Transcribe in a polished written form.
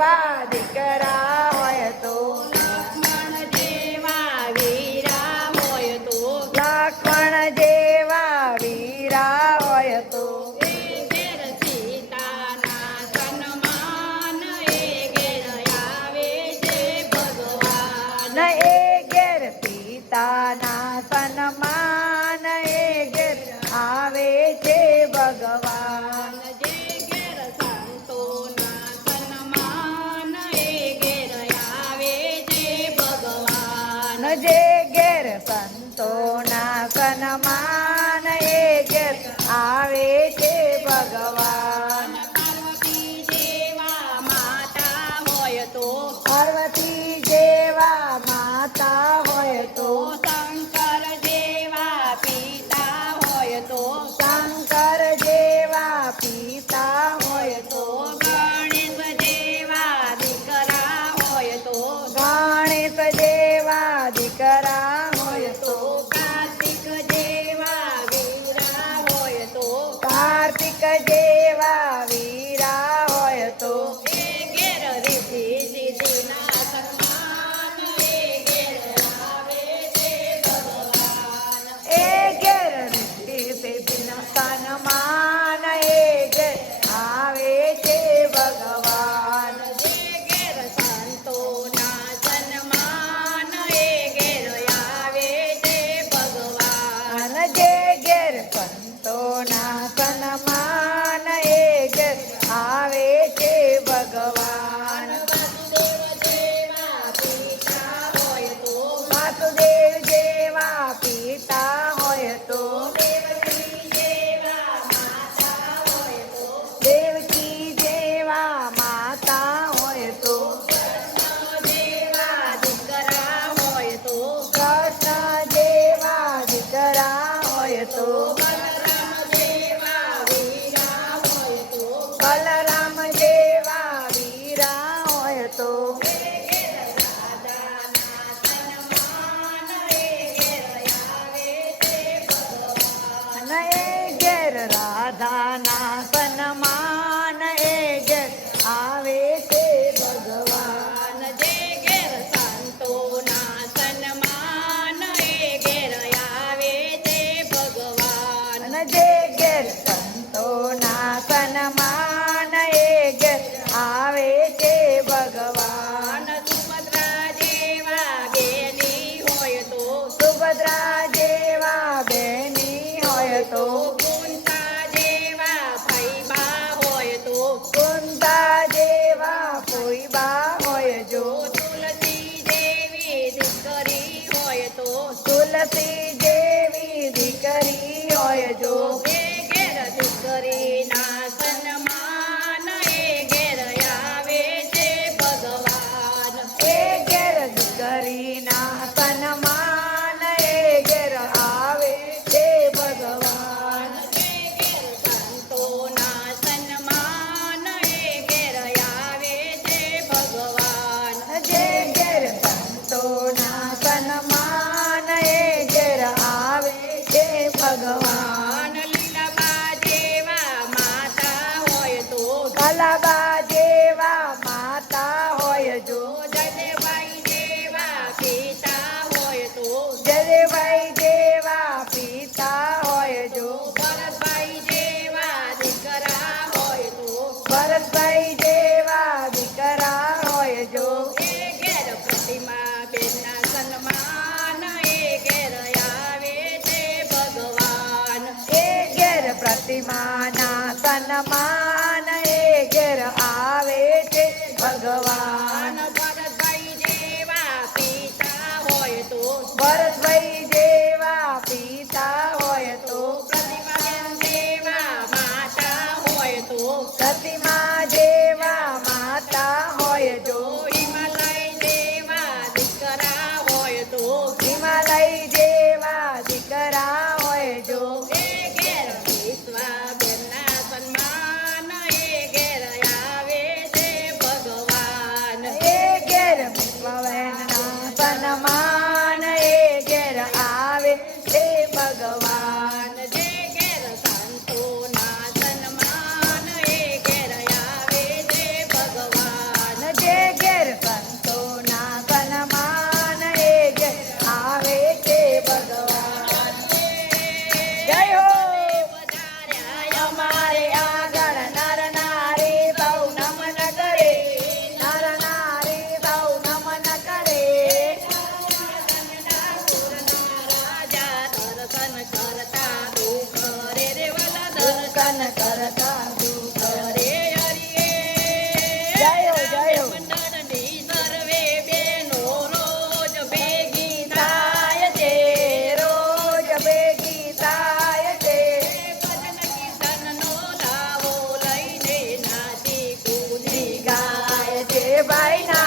જેવા દીકરા હોય તો લક્ષ્મણ જેવા વીરા હોય તો લક્ષ્મણ જેવા વીરા હોય તો એ ઘેર સીતાના સન્માન એ ઘેર આવે છે ભગવાન એ ઘેર સીતાના સન્માન એ ઘેર આવે છે ભગવાન જે ઘેર સંતોના સન્માન એ ઘેર આવે છે ભગવાન જે ઘેર સંતોના સન્માન એ ઘેર આવે છે ભગવાન પાર્વતી જેવા માતા હોય તો પાર્વતી જેવા માતા હોય તો શંકર જેવા પિતા હોય તો શંકર જેવા પિતા હોય તો ગણેશ જેવા દીકરા હોય તો ગણેશ જેવા દીકરા હોય તો કાર્તિક જેવા વીરા હોય તો કાર્તિક જેવા વીરા હોય તો એ ઘેર રીતિ સિદ્ધિના સન્માન એ ઘેર આવે છે ભગવાન એ ઘેર રીતિ સિદ્ધિના સન્માન એ ઘેર આવે છે ભગવાન જે ઘેર સંતોના સન્માન એ ઘેર આવે છે ભગવાન જે ઘેર સંતોના સન્માન એ ઘેર આવે છે ભગવાન વાસુદેવ જેવા પિતા હોય તો વાસુદેવ જેવા પિતા હોય તો દેવકી જેવા માતા હોય તો દેવકી જેવા માતા હોય તો કૃષ્ણ જેવા દીકરા હોય તો કૃષ્ણ જેવા દીકરા હોય તો બલરામ જેવા વીરા હોય તો બલરામ જેવા વીરા હોય તો રાધાના સન્માન એ ઘેર આવે છે ભગવાન અને એ ઘેર રાધાના સન્માન એ ઘેર આવે છે ભગવાન અને જે ઘેર સંતોના સન્માન એ ઘેર આવે છે ભગવાન અને સુભદ્રા જેવા બેની હોય તો સુભદ્રા જેવા બેની હોય તો કુંતા જેવા ભાઈબા હોય તો કુંતા જેવા પોઈબા હોય જો તુલસી જેવી દીકરી હોય તો તુલસી જેવી દીકરી હોય જો એ ઘેર દીકરીના સન્માન એ ઘેર આવે છે ભગવાન એ ઘેર દીકરીના સન્માન એ ઘેર આવે છે ભગવાન એ ઘેર સંતોના સન્માન એ ઘેર આવે છે ભગવાન જે ઘેર સંતોના સન્માન એ ઘેર આવે છે ભગવાન લીલાબા જેવા માતા હોય તો કલાબા જેવા માતા હોય જો જયભાઈ જેવા પિતા હોય તો જયભાઈ જેવા પિતા હોય જો ભરતભાઈ જેવા દીકરા હોય તો ભરતભાઈ જેવા દીકરા હોય જો એ ઘેર પ્રતિમા બેનના સન્માન એ ઘેર આવે છે ભગવાન એ ઘેર પ્રતિમાના સન્માન એ ઘેર આવે છે ભગવાન ભરતભાઈ જેવા પિતા હોય તો ભરતભાઈ જેવા પિતા હોય તો પ્રતિમા જેવા માતા હોય તો પ્રતિમા જેવા માતા હોય જો હિમાલય જેવા દીકરા હોય તો હિમાલય જેવા દીકરા હોય જો એ ઘેર વિશ્વાબેનના સન્માન એ ઘેર આવે છે ભગવાન ભાઈ ના